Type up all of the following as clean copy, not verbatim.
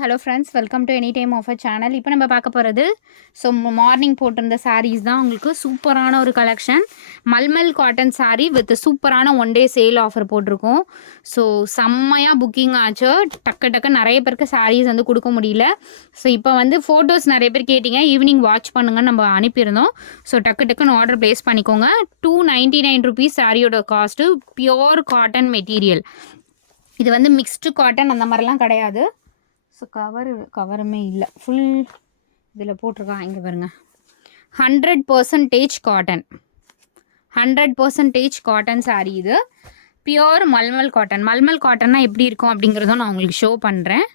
Hello friends, welcome to any time offer channel. இப்போ நம்ம பார்க்க போகிறது மார்னிங் போட்டிருந்த சாரீஸ் தான். உங்களுக்கு சூப்பரான ஒரு collection mulmul cotton sari with சூப்பரான ஒன் டே சேல் ஆஃபர் போட்டிருக்கோம். ஸோ செம்மையாக புக்கிங் ஆச்சு. டக்கு நிறைய பேருக்கு சாரீஸ் வந்து கொடுக்க முடியல. ஸோ இப்போ வந்து ஃபோட்டோஸ் நிறைய பேர் கேட்டிங்க, ஈவினிங் வாட்ச் பண்ணுங்கன்னு நம்ம அனுப்பியிருந்தோம். ஸோ டக்குன்னு ஆர்டர் ப்ளேஸ் பண்ணிக்கோங்க. 299 ருபீஸ் சாரியோட காஸ்ட்டு. Pure cotton material. இது வந்து மிக்ஸ்டு காட்டன் அந்த மாதிரிலாம் கிடையாது. ஸோ கவருமே இல்லை, ஃபுல் இதில் போட்டிருக்கான். இங்கே பாருங்கள், 100% காட்டன், 100% காட்டன் சாரீ. இது பியோர் மல்மல் காட்டன். மல்மல் காட்டன்னா எப்படி இருக்கும் அப்படிங்கிறதும் நான் உங்களுக்கு ஷோ பண்ணுறேன்.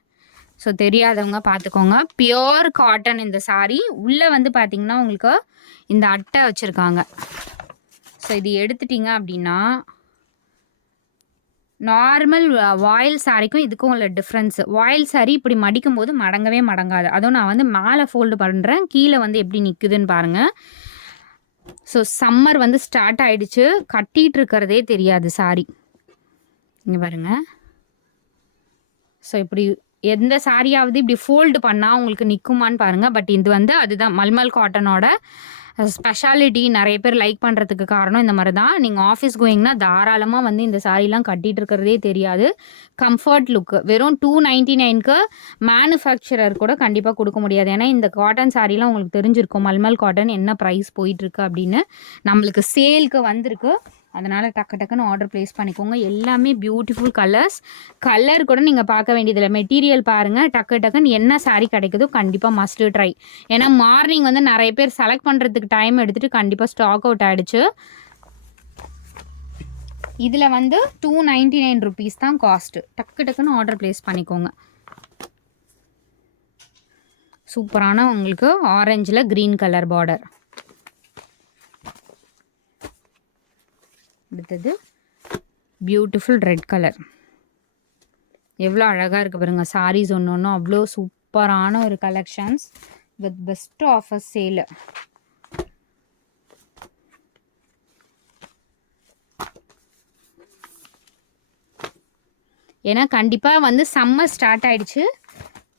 ஸோ தெரியாதவங்க பார்த்துக்கோங்க. பியோர் காட்டன் இந்த சாரீ. உள்ளே வந்து பார்த்திங்கன்னா உங்களுக்கு இந்த அட்டை வச்சுருக்காங்க. ஸோ இது எடுத்துட்டிங்க அப்படின்னா நார்மல் வாயில் சாரிக்கும் இதுக்கும் உள்ள டிஃப்ரென்ஸ். வாயில் சாரி இப்படி மடிக்கும் போது மடங்கவே மடங்காது. அதுவும் நான் வந்து மேலே ஃபோல்டு பண்ணுறேன், கீழே வந்து எப்படி நிற்குதுன்னு பாருங்கள். ஸோ சம்மர் வந்து ஸ்டார்ட் ஆகிடுச்சு, கட்டிகிட்டு இருக்கிறதே தெரியாது சாரி. இங்கே பாருங்கள். ஸோ இப்படி எந்த சாரியாவது இப்படி ஃபோல்டு பண்ணால் உங்களுக்கு நிற்குமான்னு பாருங்கள். பட் இது வந்து அதுதான் மல்மல் காட்டனோட ஸ்பெஷாலிட்டி. நிறைய பேர் லைக் பண்ணுறதுக்கு காரணம் இந்த மாதிரி தான். நீங்கள் ஆஃபீஸ் கோயிங்னா தாராளமாக வந்து இந்த சாரீலாம் கட்டிகிட்டு இருக்கிறதே தெரியாது. கம்ஃபர்ட் லுக்கு. வெறும் 299க்கு மேனுஃபேக்சரர் கூட கண்டிப்பாக கொடுக்க முடியாது. ஏன்னா இந்த காட்டன் சாரீலாம் உங்களுக்கு தெரிஞ்சிருக்கும் மல்மல் காட்டன் என்ன ப்ரைஸ் போயிட்டுருக்கு அப்படின்னு. நம்மளுக்கு சேலுக்கு வந்திருக்கு. அதனால் டக்குன்னு ஆர்டர் ப்ளேஸ் பண்ணிக்கோங்க. எல்லாமே பியூட்டிஃபுல் கலர்ஸ். கலர் கூட நீங்கள் பார்க்க வேண்டியதில்லை. மெட்டீரியல் பாருங்கள். டக்குன்னு என்ன சாரீ கிடைக்குதோ கண்டிப்பாக மஸ்ட் ட்ரை. ஏன்னா மார்னிங் வந்து நிறைய பேர் செலக்ட் பண்ணுறதுக்கு டைம் எடுத்துகிட்டு கண்டிப்பாக ஸ்டாக் அவுட் ஆகிடுச்சு. இதில் வந்து 299 ருபீஸ் தான் காஸ்ட்டு. டக்குன்னு ஆர்டர் ப்ளேஸ் பண்ணிக்கோங்க. சூப்பரான உங்களுக்கு ஆரஞ்சில் க்ரீன் கலர் பார்டர். அடுத்தது பியூட்டிஃபுல் ரெட் கலர். எவ்வளோ அழகாக இருக்குது பாருங்கள். சாரீஸ் ஒன்று அவ்வளோ சூப்பரான ஒரு collections with best offer sale. ஏன்னா கண்டிப்பாக வந்து சம்மர் ஸ்டார்ட் ஆகிடுச்சு,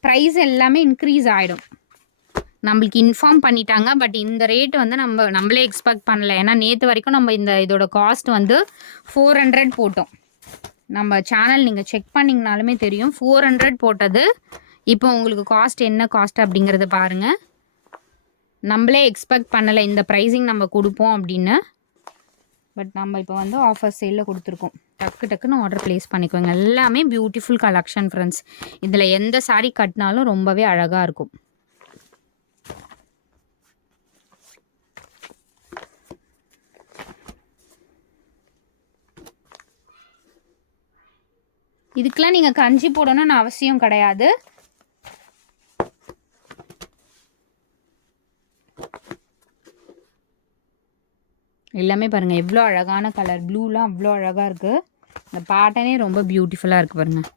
ப்ரைஸ் எல்லாமே இன்க்ரீஸ் ஆகிடும். நம்மளுக்கு இன்ஃபார்ம் பண்ணிட்டாங்க. பட் இந்த ரேட் வந்து நம்மளே எக்ஸ்பெக்ட் பண்ணல. ஏன்னா நேற்று வரைக்கும் நம்ம இதோட காஸ்ட் வந்து 400 போட்டோம். நம்ம சேனல் நீங்கள் செக் பண்ணிங்கனாலுமே தெரியும் 400 போட்டது. இப்போ உங்களுக்கு காஸ்ட் என்ன காஸ்ட் அப்படிங்கிறத பாருங்கள். நம்மளே எக்ஸ்பெக்ட் பண்ணலை இந்த ப்ரைஸிங் நம்ம கொடுப்போம் அப்படின்னு. பட் நம்ம இப்போ வந்து ஆஃபர் சேலில் கொடுத்துருக்கோம். டக்குன்னு ஆர்டர் ப்ளேஸ் பண்ணிக்கோங்க. எல்லாமே பியூட்டிஃபுல் கலெக்ஷன் ஃப்ரெண்ட்ஸ். இதில் எந்த சாரீ கட்டினாலும் ரொம்பவே அழகாக இருக்கும். இதுக்கெலாம் நீங்கள் கஞ்சி போடணும்னு அவசியம் கிடையாது. எல்லாமே பாருங்கள் எவ்வளோ அழகான கலர். ப்ளூலாம் அவ்வளோ அழகாக இருக்குது. இந்த பேட்டர்னே ரொம்ப பியூட்டிஃபுல்லாக இருக்குது பாருங்கள்.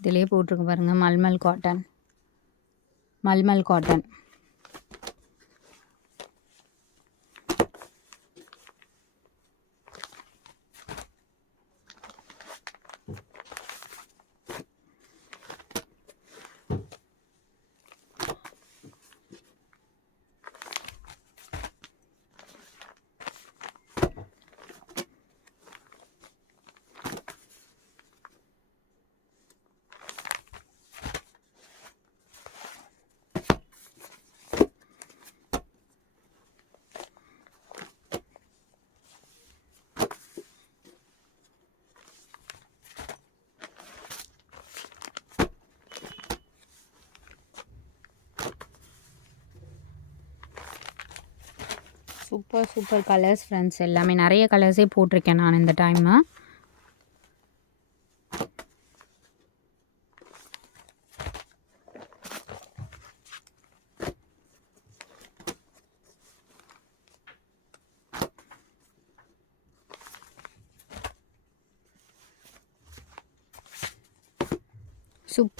இதிலே போட்டிருக்கு பாருங்கள் mulmul cotton. Mulmul cotton super colours friends. எல்லாமே நிறைய கலர்ஸே போட்டிருக்கேன் நான் இந்த டைமு.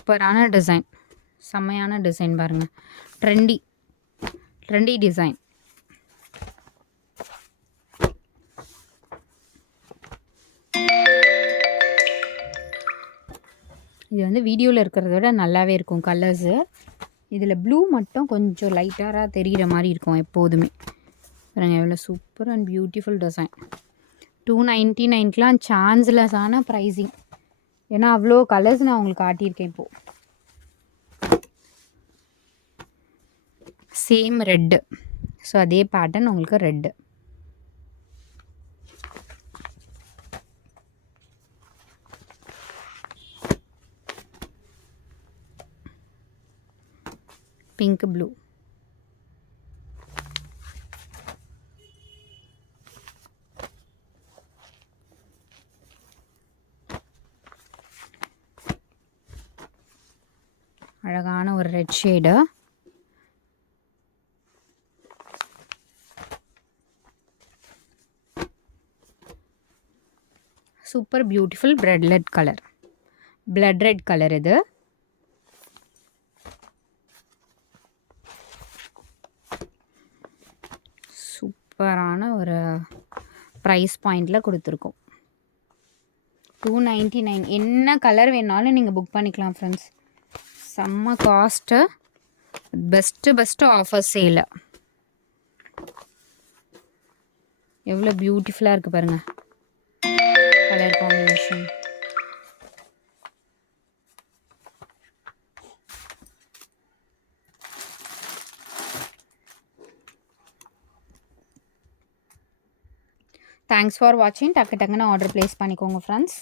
சூப்பரான டிசைன், செம்மையான டிசைன் பாருங்கள். Trendy design. இது வந்து வீடியோவில் இருக்கிறத விட நல்லாவே இருக்கும் கலர்ஸு. இதில் ப்ளூ மட்டும் கொஞ்சம் லைட்டாக தெரிகிற மாதிரி இருக்கும் எப்போதுமே. பாருங்கள் எவ்வளோ சூப்பர் அண்ட் பியூட்டிஃபுல் டிசைன். 299க்குலாம் சான்ஸ்லெஸ்ஸான ப்ரைஸிங். ஏன்னா அவ்வளோ கலர்ஸ் நான் உங்களுக்கு காட்டியிருக்கேன் இப்போது. Same red. ஸோ அதே பேட்டர்ன் உங்களுக்கு ரெட்டு. Pink blue. அழகான ஒரு red shade. Super beautiful blood red colour இது. சூப்பரான ஒரு ப்ரைஸ் பாயிண்டில் கொடுத்துருக்கோம். 299. என்ன கலர் வேணாலும் நீங்கள் புக் பண்ணிக்கலாம் ஃப்ரெண்ட்ஸ். செம்ம காஸ்ட்டு, பெஸ்ட்டு ஆஃபர் சேலு. எவ்வளோ பியூட்டிஃபுல்லாக இருக்குது பாருங்கள் கலர் காம்பினேஷன். தேங்க்ஸ் ஃபார் வாட்சிங். டக்குன்னு ஆர்டர் ப்ளேஸ் பண்ணிக்கோங்க ஃப்ரெண்ட்ஸ்.